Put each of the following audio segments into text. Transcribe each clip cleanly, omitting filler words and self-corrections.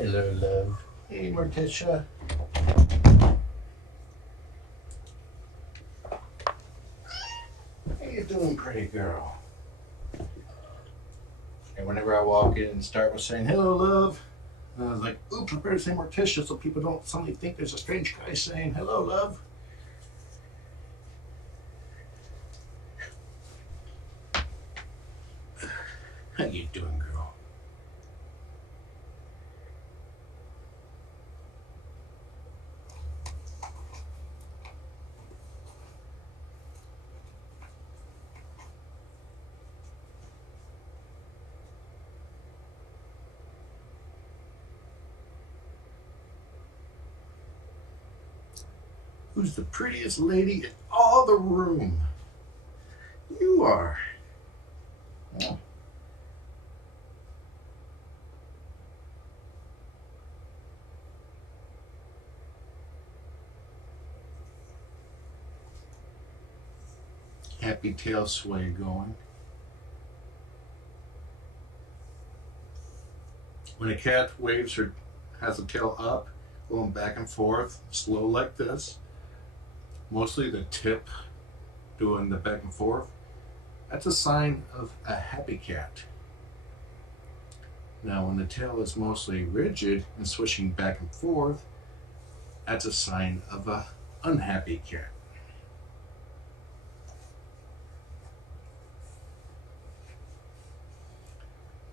Hello, love. Hey, Morticia. How you doing, pretty girl? And whenever I walk in and start with saying, hello, love, I was like, oops, I better say Morticia so people don't suddenly think there's a strange guy saying, hello, love. How you doing, girl? Who's the prettiest lady in all the room? You are. Oh. Happy tail sway going. When a cat waves her, has the tail up, going back and forth, slow like this, mostly the tip doing the back and forth, that's a sign of a happy cat. Now, when the tail is mostly rigid and swishing back and forth, that's a sign of a unhappy cat.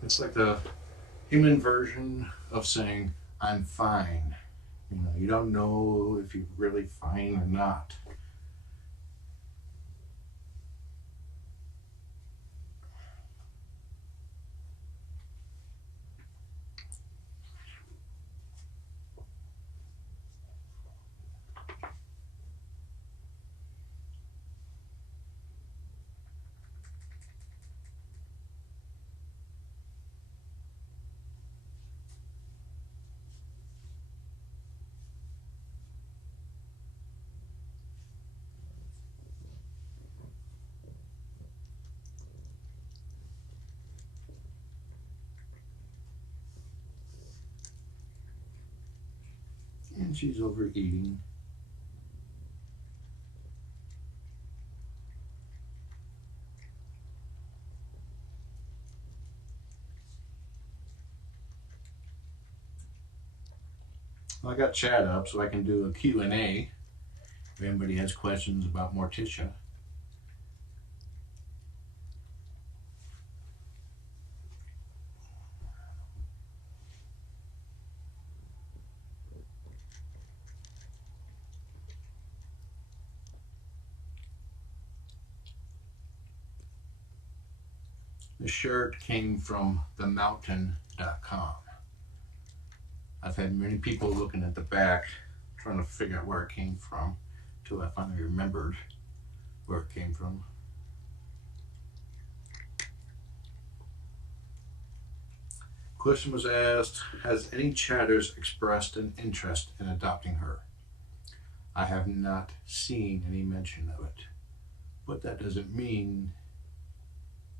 It's like the human version of saying, I'm fine. You know, you don't know if you're really fine or not. And she's overeating. Well, I got chat up so I can do a Q&A if anybody has questions about Morticia. The shirt came from themountain.com. I've had many people looking at the back trying to figure out where it came from until I finally remembered where it came from. Question was asked, has any chatters expressed an interest in adopting her? I have not seen any mention of it, but that doesn't mean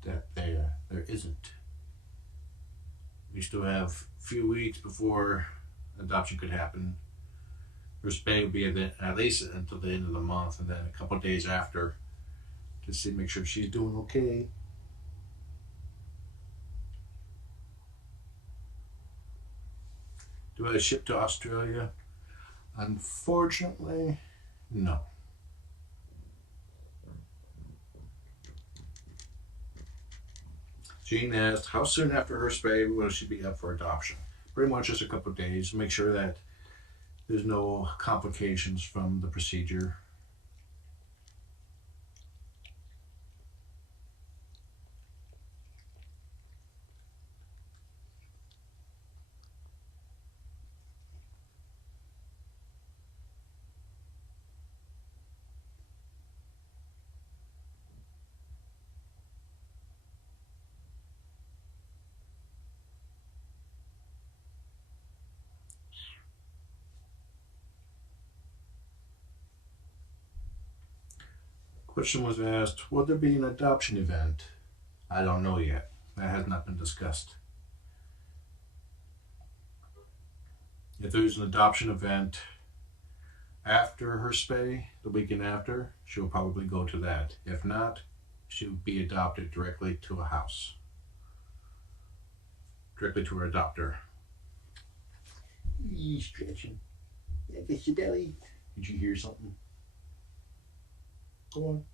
that there isn't. We still have a few weeks before adoption could happen. Her spay would be at least until the end of the month, and then a couple of days after to see, make sure she's doing okay. Do I ship to Australia? Unfortunately, no. Jean asked, how soon after her spay will she be up for adoption? Pretty much just a couple of days. Make sure that there's no complications from the procedure. Question was asked, will there be an adoption event? I don't know yet. That has not been discussed. If there's an adoption event after her spay, the weekend after, she'll probably go to that. If not, she'll be adopted directly to a house, directly to her adopter. You stretching. It's your belly. Did you hear something? Go on.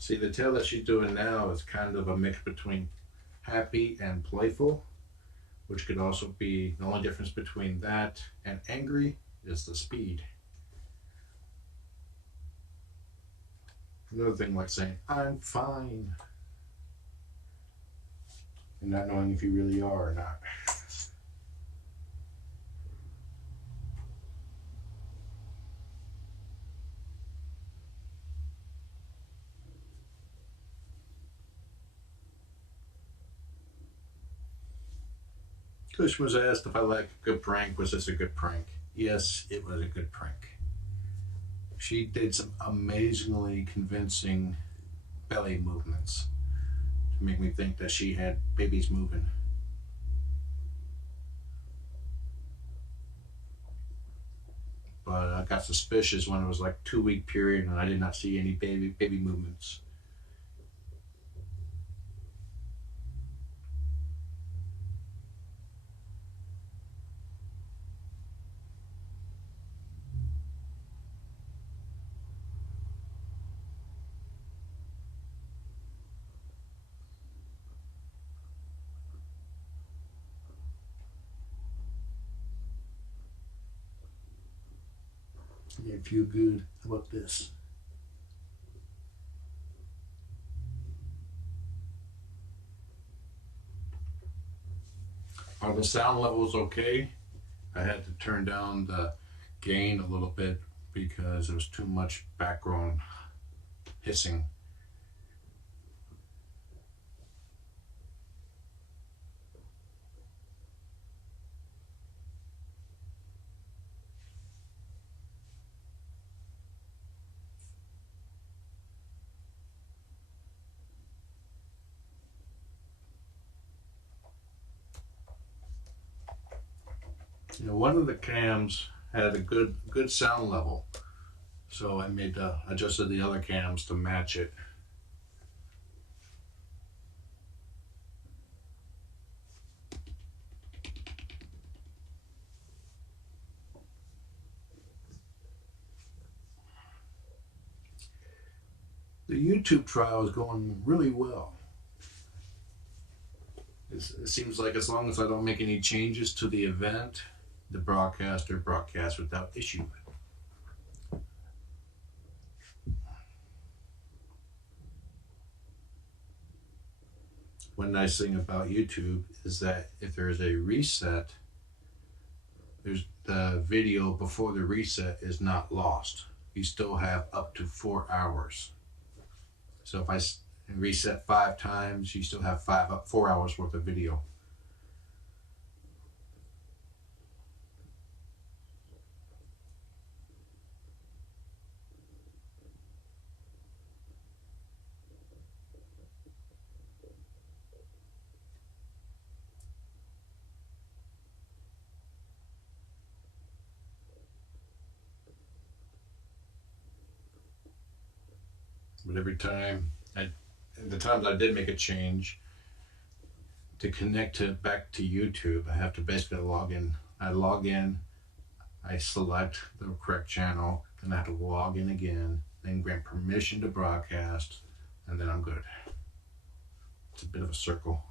See, the tail that she's doing now is kind of a mix between happy and playful, which could also be, the only difference between that and angry is the speed. Another thing like saying, I'm fine, and not knowing if you really are or not. Kush was asked if I like a good prank. Was this a good prank? Yes, it was a good prank. She did some amazingly convincing belly movements to make me think that she had babies moving. But I got suspicious when it was like 2-week period and I did not see any baby movements. Yeah, feel good. How about this? Are the sound levels okay? I had to turn down the gain a little bit because there was too much background hissing. You know, one of the cams had a good sound level, so I adjusted the other cams to match it. The YouTube trial is going really well. It seems like as long as I don't make any changes to the event, the broadcaster broadcasts without issue. One nice thing about YouTube is that if there is a reset, the video before the reset is not lost. You still have up to 4 hours. So if I reset 5 times, you still have 4 hours worth of video. But every time, the times I did make a change, to connect it back to YouTube, I have to basically log in. I log in, I select the correct channel, and I have to log in again, then grant permission to broadcast, and then I'm good. It's a bit of a circle.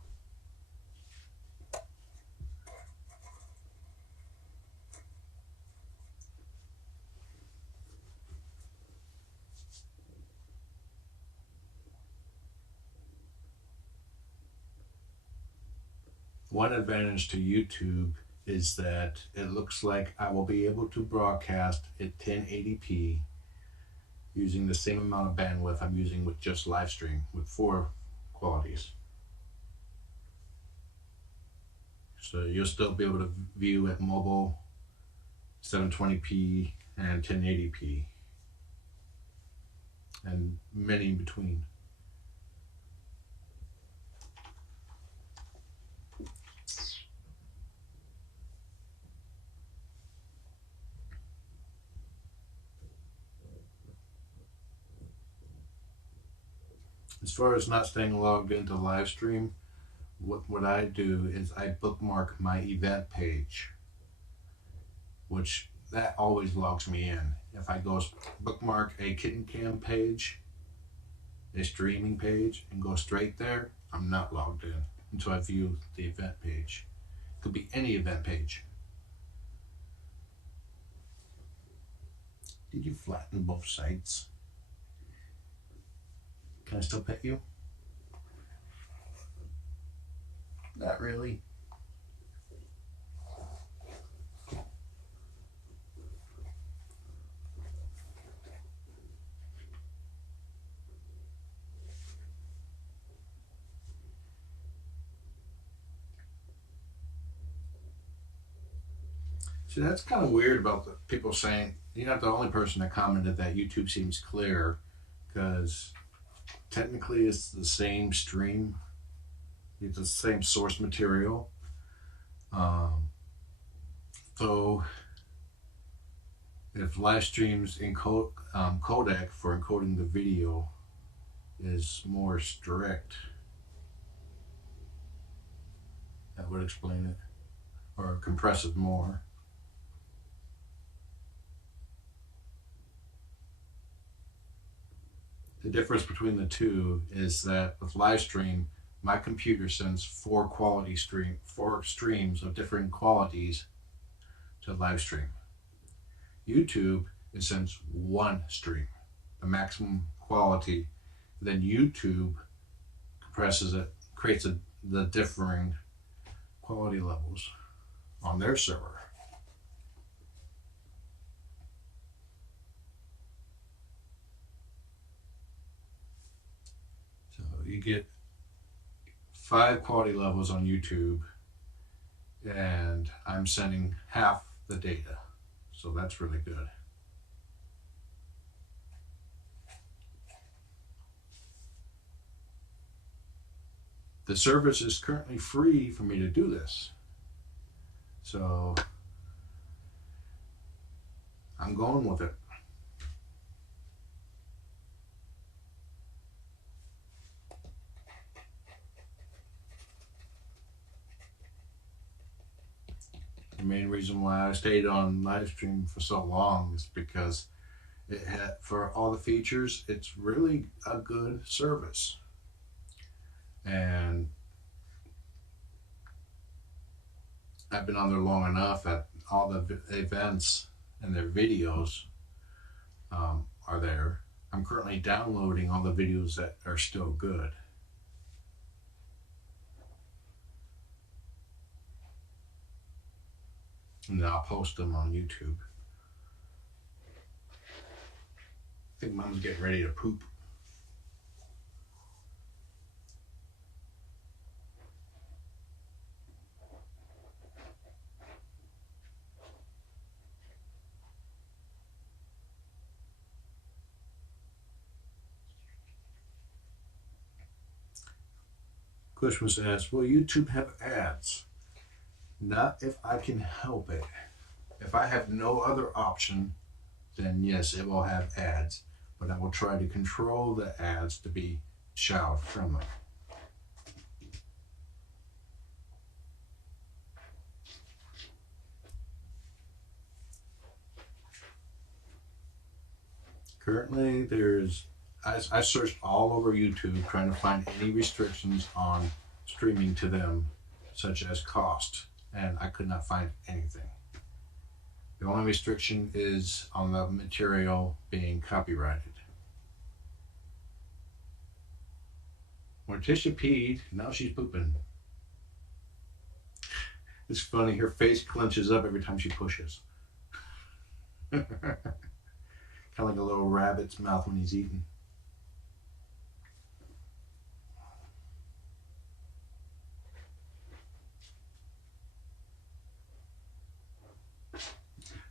One advantage to YouTube is that it looks like I will be able to broadcast at 1080p using the same amount of bandwidth I'm using with just live stream with 4 qualities. So you'll still be able to view at mobile, 720p and 1080p. and many in between. As far as not staying logged into live stream, what I do is I bookmark my event page, which that always logs me in. If I go bookmark a kitten cam page, a streaming page, and go straight there, I'm not logged in until I view the event page. It could be any event page. Did you flatten both sides? Can I still pet you? Not really. See, that's kind of weird about the people saying, you're not the only person that commented that YouTube seems clear, because technically it's the same stream, it's the same source material. So if live streams encode codec for encoding the video is more strict, that would explain it, or compress it more. The difference between the two is that with live stream, my computer sends four streams of different qualities to live stream. YouTube, it sends one stream, the maximum quality. Then YouTube compresses it, creates the differing quality levels on their server. So you get 5 quality levels on YouTube, and I'm sending half the data. So that's really good. The service is currently free for me to do this. So I'm going with it. The main reason why I stayed on live stream for so long is because it had, for all the features, it's really a good service. And I've been on there long enough that all the events and their videos are there. I'm currently downloading all the videos that are still good. And then I'll post them on YouTube. I think Mom's getting ready to poop. Question was asked, will YouTube have ads? Not if I can help it. If I have no other option, then yes, it will have ads. But I will try to control the ads to be child friendly. Currently, I searched all over YouTube trying to find any restrictions on streaming to them, such as cost, and I could not find anything. The only restriction is on the material being copyrighted. Morticia peed, now she's pooping. It's funny, her face clenches up every time she pushes. Kind of like a little rabbit's mouth when he's eating.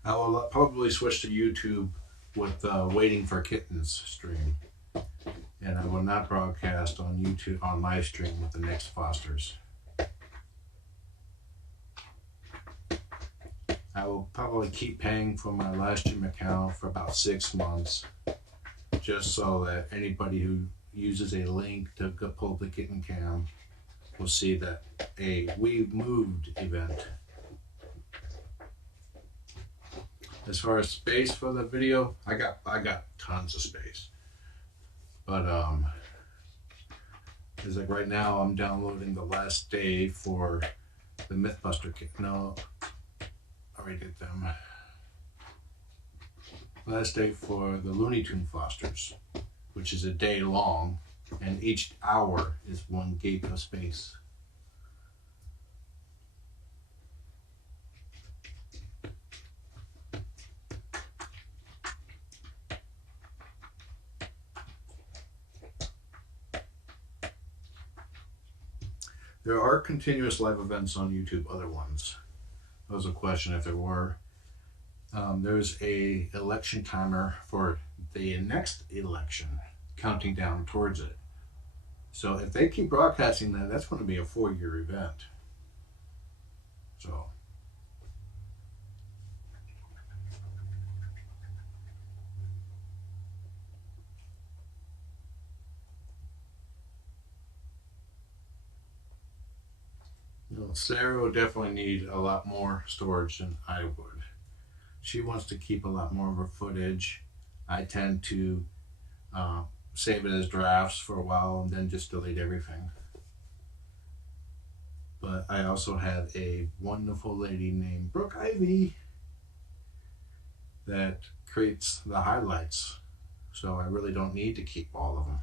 I will probably switch to YouTube with Waiting for Kittens stream. and I will not broadcast on YouTube on live stream with the next fosters. I will probably keep paying for my live stream account for about 6 months, just so that anybody who uses a link to pull the kitten cam will see that a We Moved event. As far as space for the video, I got tons of space. But it's like right now I'm downloading the last day for the Mythbuster kit. No, I already did them. Last day for the Looney Tune Fosters, which is a day long, and each hour is 1 gig of space. There are continuous live events on YouTube, other ones. That was a question if there were. There's a election timer for the next election, counting down towards it. So if they keep broadcasting that, that's going to be a 4-year event. So. Sarah will definitely need a lot more storage than I would. She wants to keep a lot more of her footage. I tend to save it as drafts for a while and then just delete everything. But I also have a wonderful lady named Brooke Ivy that creates the highlights. So I really don't need to keep all of them.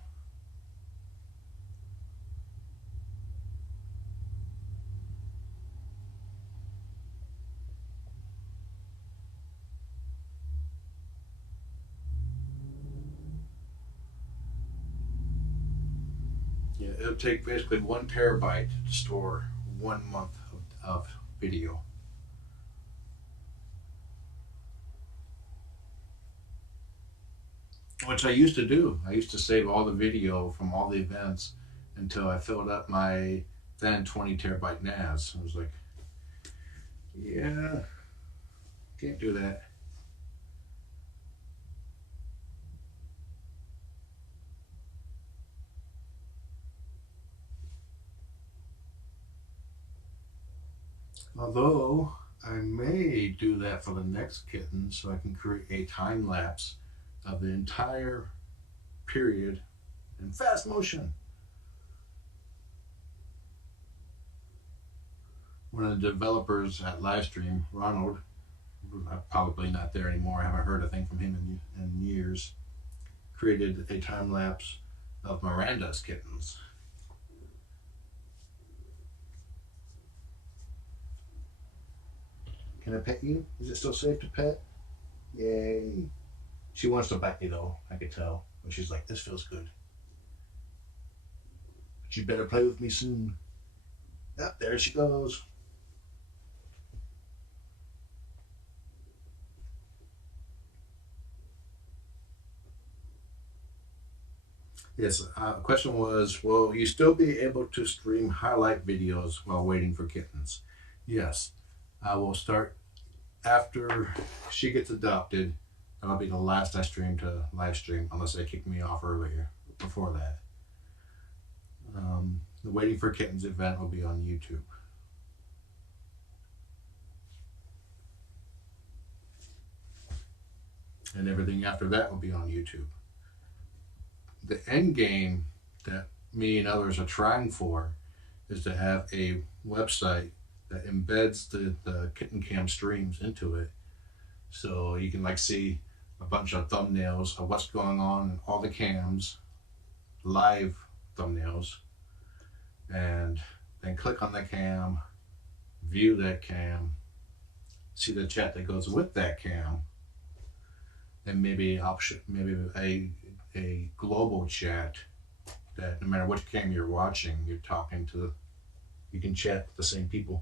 Yeah, it'll take basically 1 terabyte to store 1 month of video. Which I used to do. I used to save all the video from all the events until I filled up my then 20 terabyte NAS. I was like, yeah, can't do that. Although I may do that for the next kitten, so I can create a time lapse of the entire period in fast motion. One of the developers at Livestream, Ronald, probably not there anymore, I haven't heard a thing from him in years, created a time lapse of Miranda's kittens. Can I pet you? Is it still safe to pet? Yay. She wants to bite me though, I could tell. But she's like, this feels good. But you better play with me soon. Ah, there she goes. Yes, the question was, will you still be able to stream highlight videos while waiting for kittens? Yes, I will start after she gets adopted. That'll be the last I stream to live stream, unless they kick me off earlier, before that. The Waiting for Kittens event will be on YouTube. And everything after that will be on YouTube. The end game that me and others are trying for is to have a website that embeds the kitten cam streams into it. So you can like see a bunch of thumbnails of what's going on in all the cams, live thumbnails, and then click on the cam, view that cam, see the chat that goes with that cam, and maybe a global chat that no matter which cam you're watching, you're talking to, you can chat with the same people.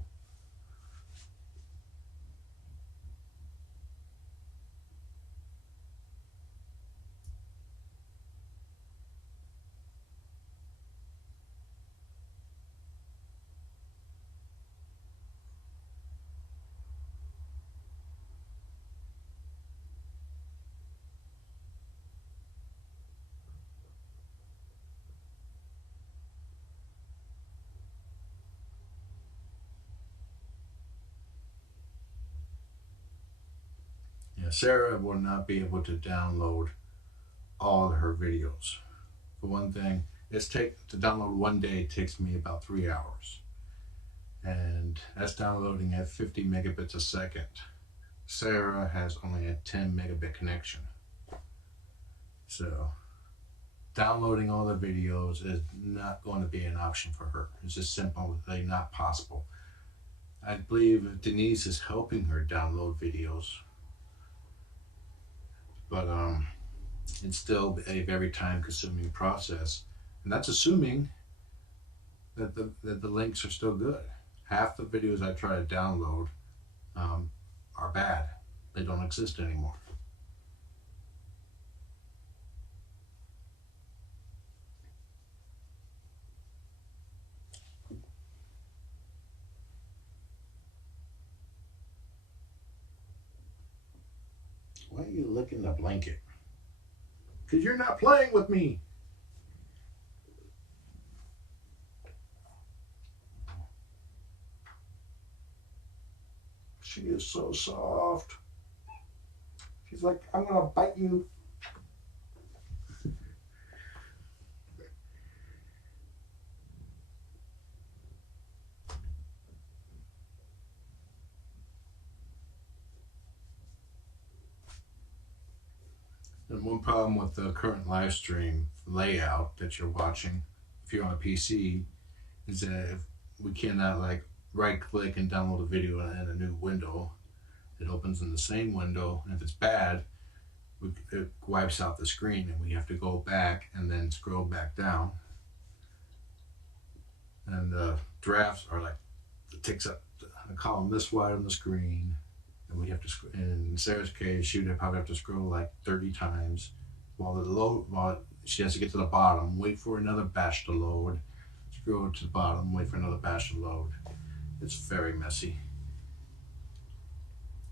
Sarah will not be able to download all of her videos. For one thing, to download one day takes me about 3 hours, and that's downloading at 50 megabits a second. Sarah has only a 10 megabit connection, so downloading all the videos is not going to be an option for her. It's just simply not possible. I believe Denise is helping her download videos, but it's still a very time consuming process, and that's assuming that the links are still good. Half the videos I try to download are bad. They don't exist anymore. Why are you licking the blanket? Because you're not playing with me. She is so soft. She's like, I'm going to bite you. And one problem with the current live stream layout that you're watching, if you're on a PC, is that if we cannot like right click and download a video in a new window. It opens in the same window, and if it's bad, it wipes out the screen, and we have to go back and then scroll back down. And the drafts are like, it takes up a column this wide on the screen, and we have to, in Sarah's case, she would probably have to scroll like 30 times while she has to get to the bottom, wait for another batch to load, scroll to the bottom, wait for another batch to load. It's very messy.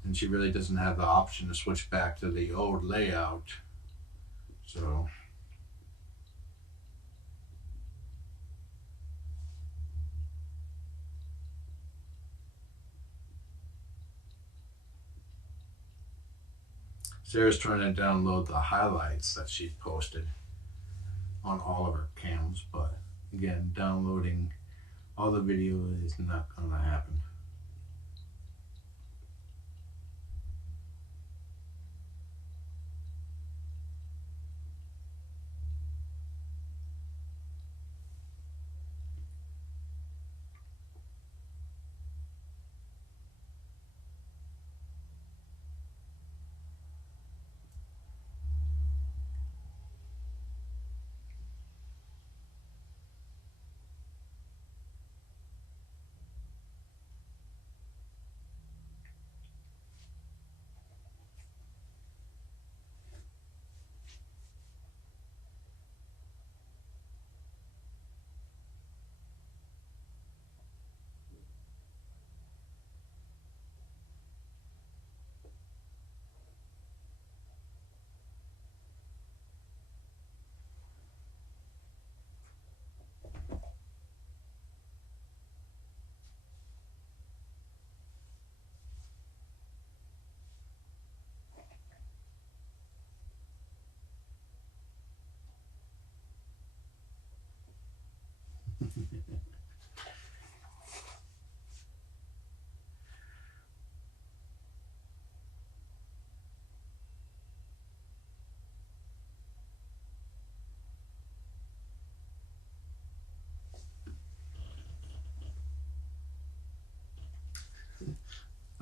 And she really doesn't have the option to switch back to the old layout. So Sarah's trying to download the highlights that she posted on all of her cams, but again, downloading all the video is not going to happen.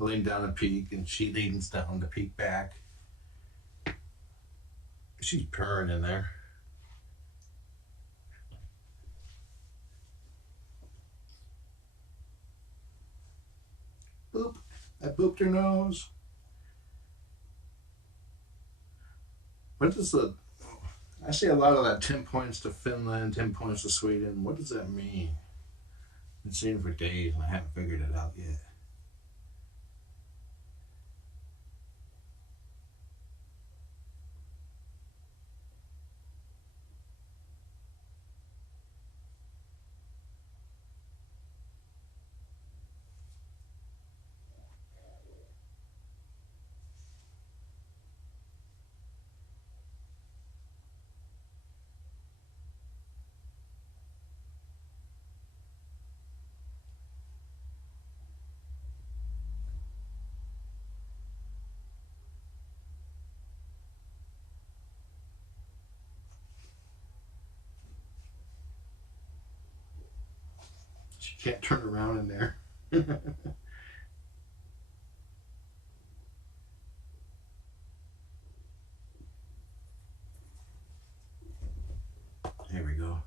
I lean down to peek, and she leans down to peek back. She's purring in there. Boop. I booped her nose. What is the... I see a lot of that 10 points to Finland, 10 points to Sweden. What does that mean? I've been seeing it for days, and I haven't figured it out yet. can't turn around in there. There we go.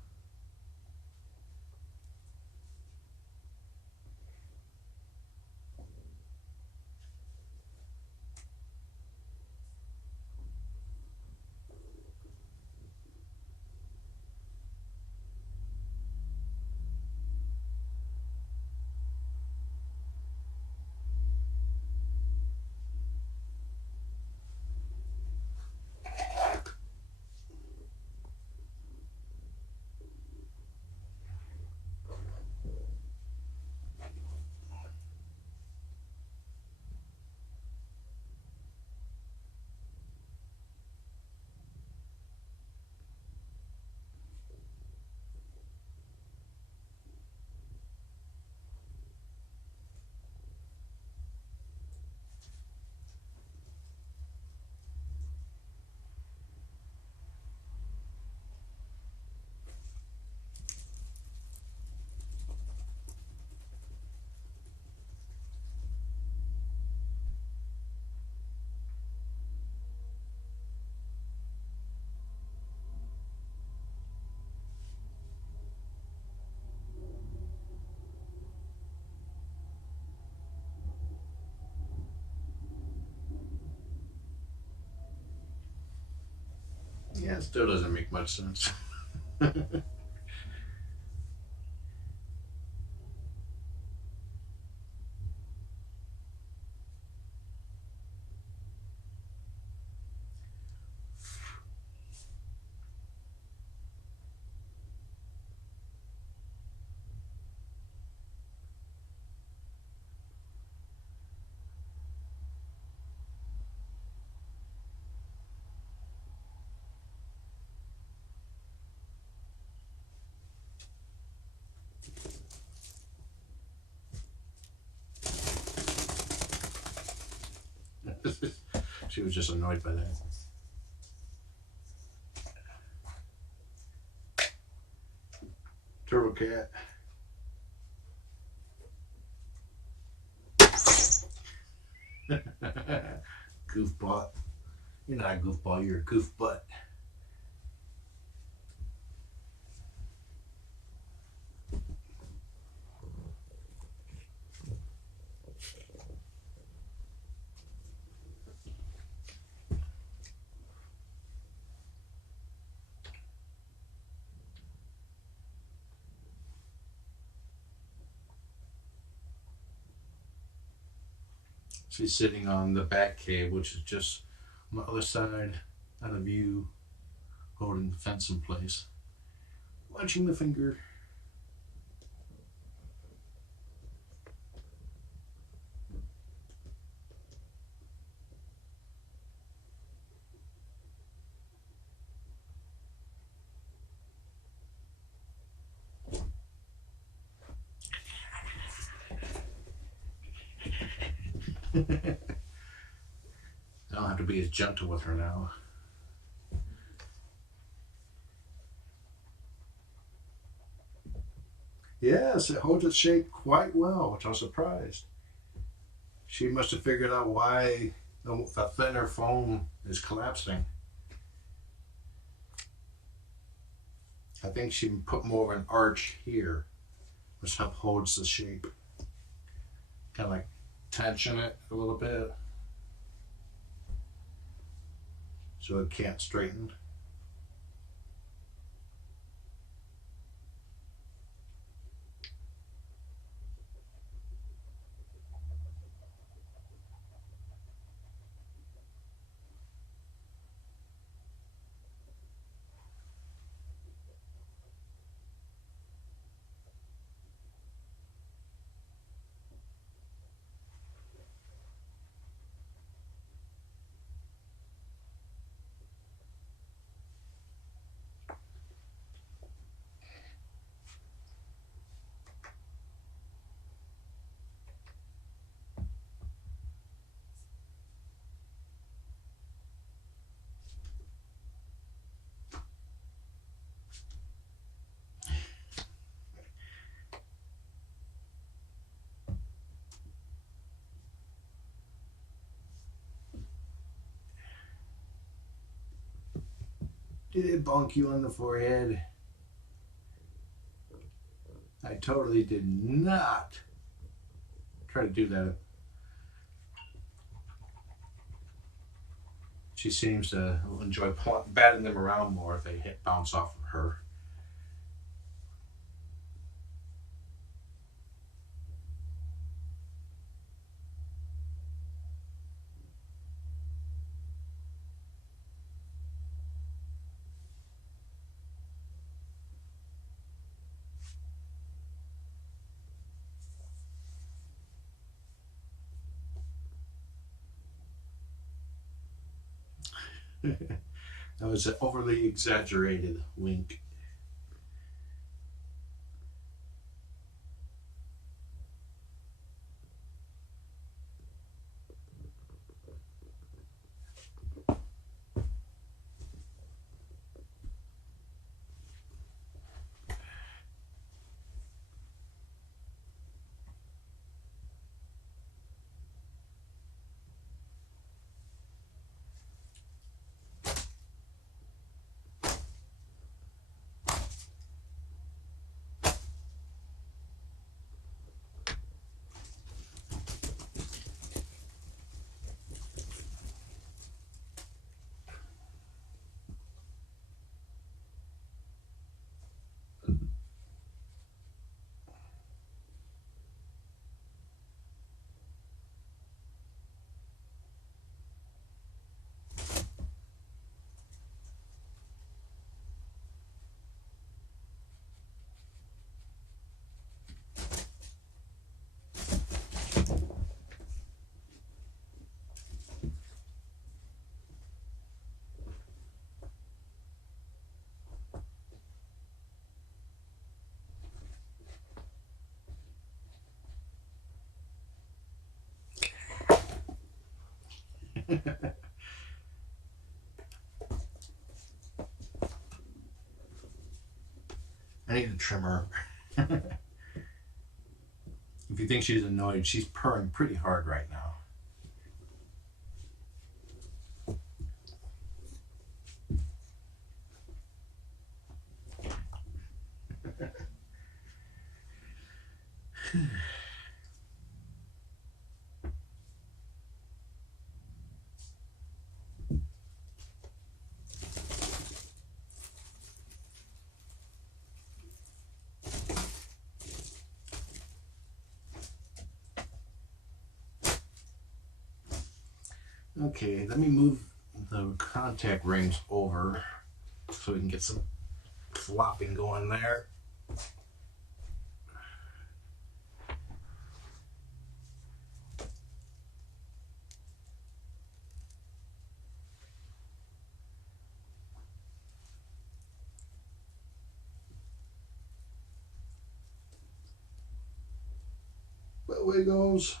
Yeah, it still doesn't make much sense. She was just annoyed by that. Turbo cat. Goofball. You're not a goofball, you're a goof butt. She's sitting on the back cave, which is just on the other side, out of view, holding the fence in place. Watching the finger. I don't have to be as gentle with her now. Yes, it holds its shape quite well, which I was surprised. She must have figured out why the thinner foam is collapsing. I think she put more of an arch here, which helps holds the shape. Kind of like tension it a little bit so it can't straighten. Did it bonk you on the forehead? I totally did not try to do that. She seems to enjoy batting them around more if they bounce off of her. That was an overly exaggerated wink. I need to trim her. If you think she's annoyed, she's purring pretty hard right now. Okay, let me move the contact rings over so we can get some flopping going there. Away goes.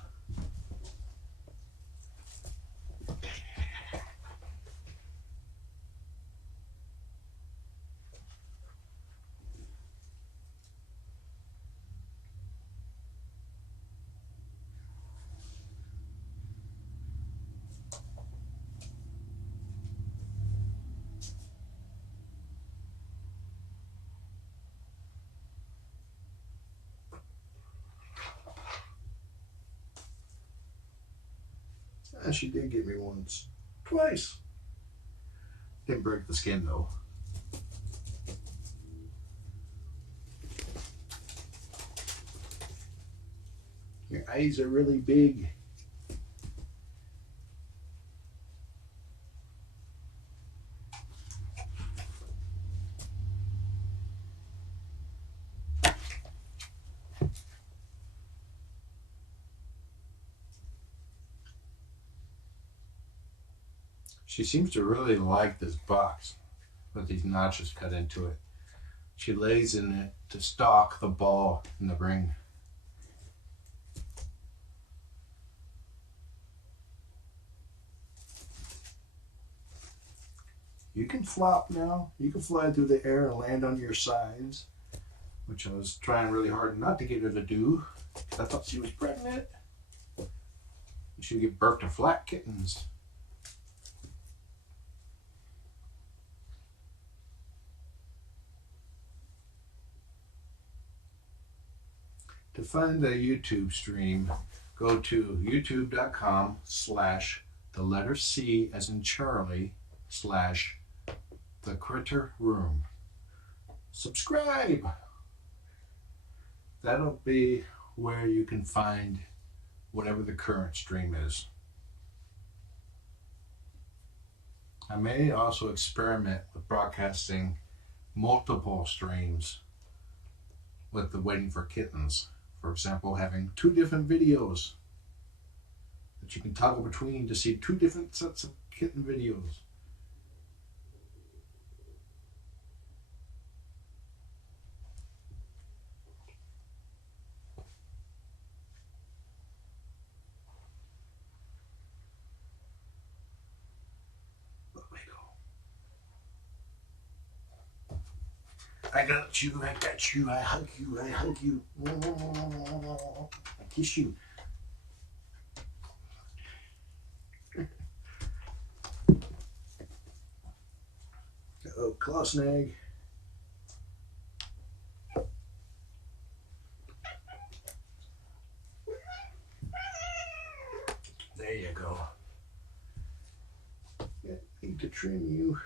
And she did get me once. Twice. Didn't break the skin though. Your eyes are really big. She seems to really like this box with these notches cut into it. She lays in it to stalk the ball in the ring. You can flop now. You can fly through the air and land on your sides, which I was trying really hard not to get her to do. I thought she was pregnant. She would give birth to flat kittens. To find the YouTube stream, go to youtube.com/the letter C as in Charlie / the critter room. Subscribe! That'll be where you can find whatever the current stream is. I may also experiment with broadcasting multiple streams with the Waiting for Kittens. For example, having 2 different videos that you can toggle between to see 2 different sets of kitten videos. I got you, I got you, I hug you, I hug you. I kiss you. Oh, claw snag. There you go. Yeah, need to trim you.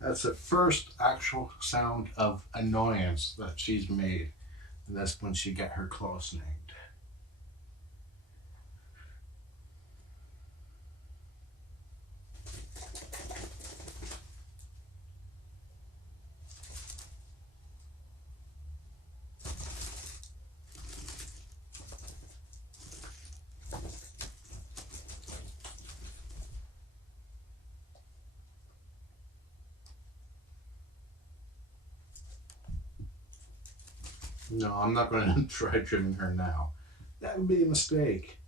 That's the first actual sound of annoyance that she's made. And that's when she got her claw snagged. No, I'm not going to try trimming her now. That would be a mistake.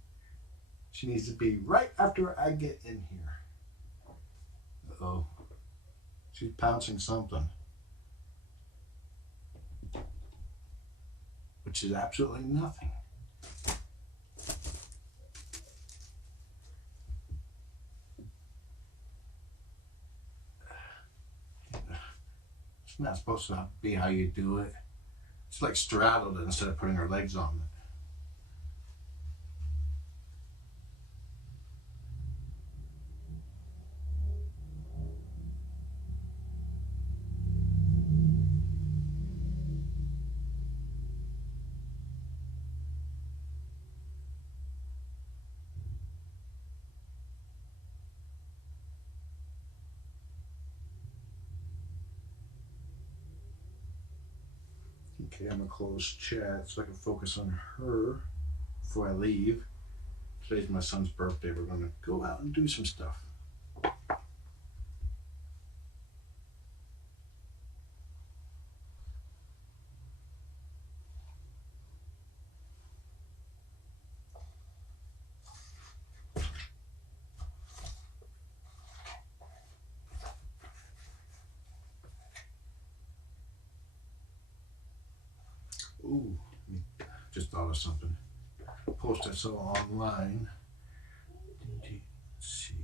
She needs to be right after I get in here. Uh-oh. She's pouncing something. Which is absolutely nothing. It's not supposed to be how you do it. It's like straddled it instead of putting her legs on it. Okay, I'm gonna close chat so I can focus on her before I leave. Today's my son's birthday. We're gonna go out and do some stuff. Ooh, just thought of something. A post I saw online. Let's see.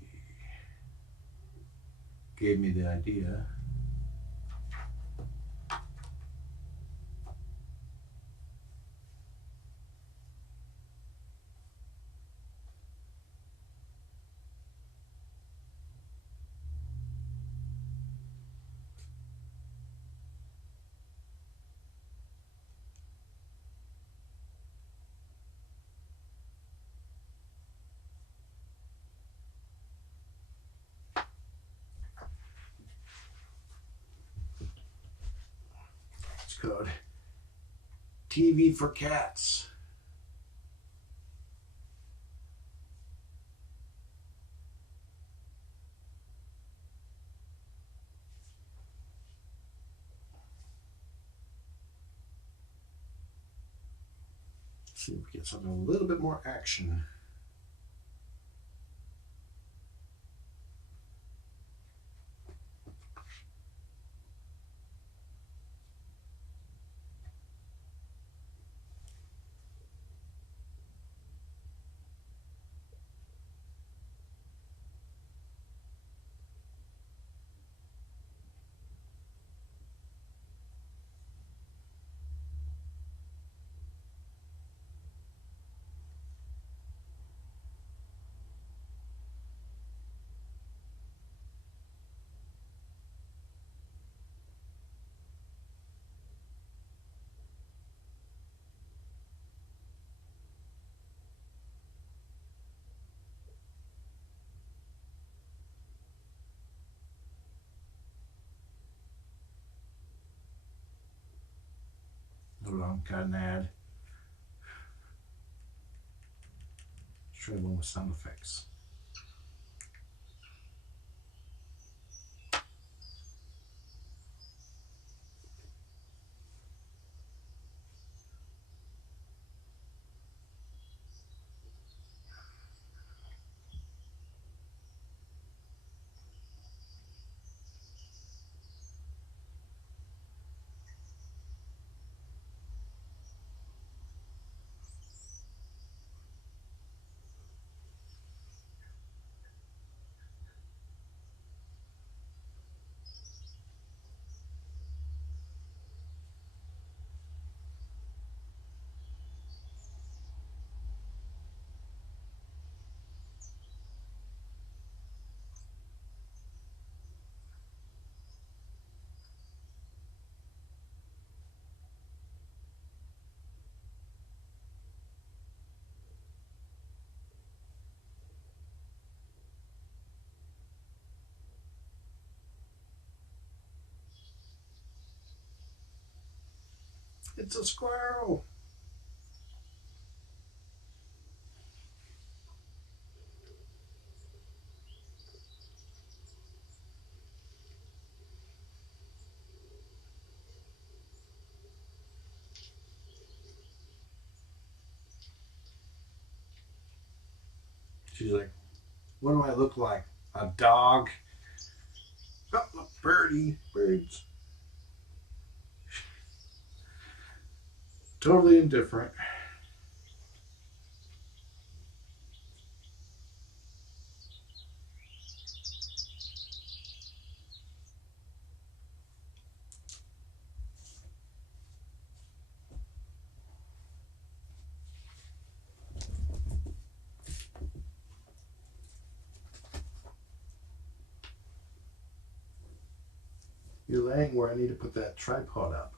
Gave me the idea. It's called TV for Cats. Let's see if we get something a little bit more action. Hold on, got an ad. Let's try one with sound effects. It's a squirrel. She's like, what do I look like? A dog? Oh, look, birdie, birds. Totally indifferent. You're laying where I need to put that tripod up.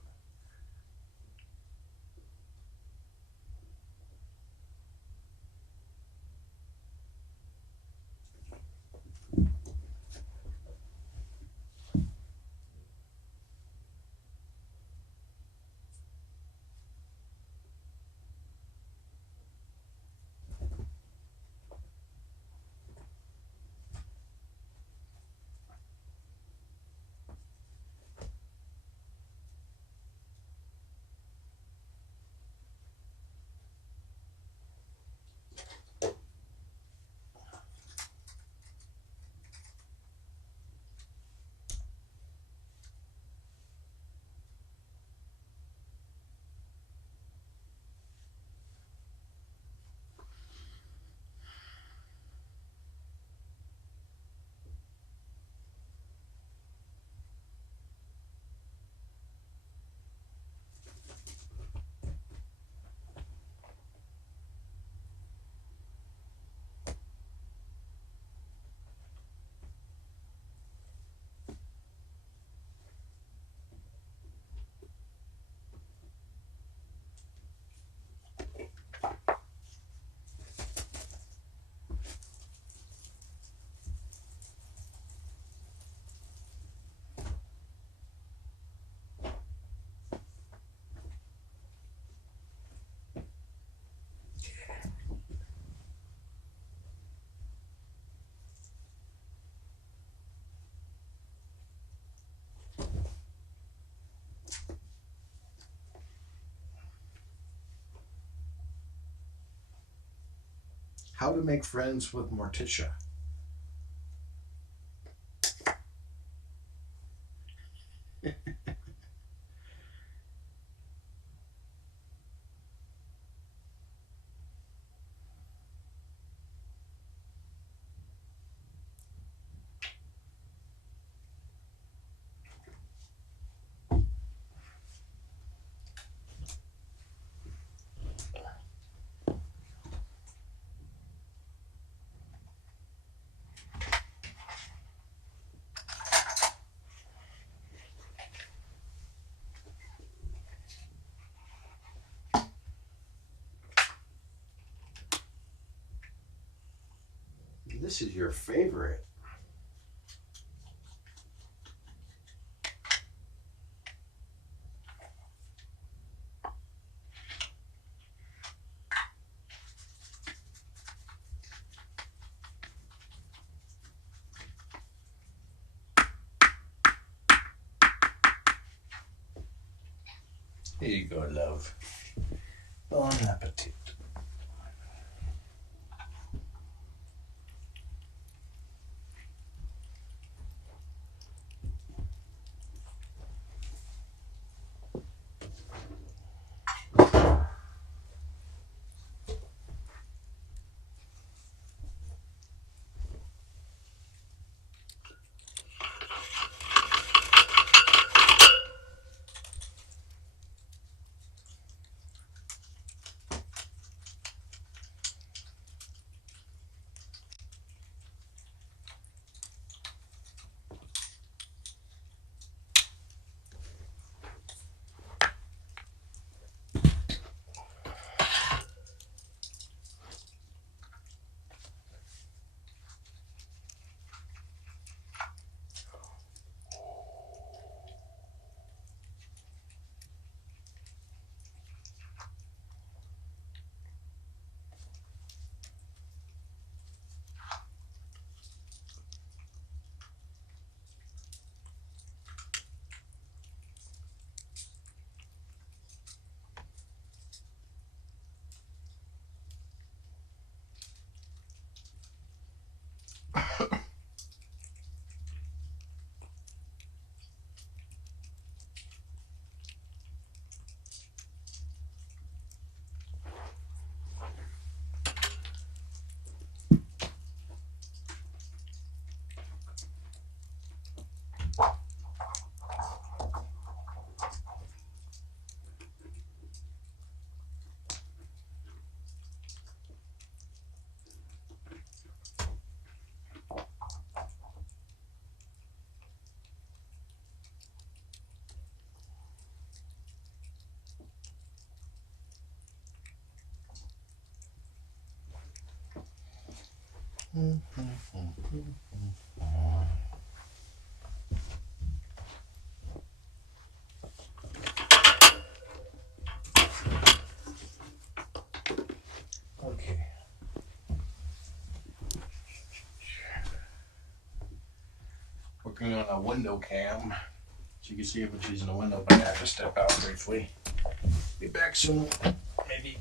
How to make friends with Morticia. This is your favorite. Here you go, love. Bon appetit. Okay. Working on a window cam. So you can see it when she's in the window, but I have to step out briefly. Be back soon. Maybe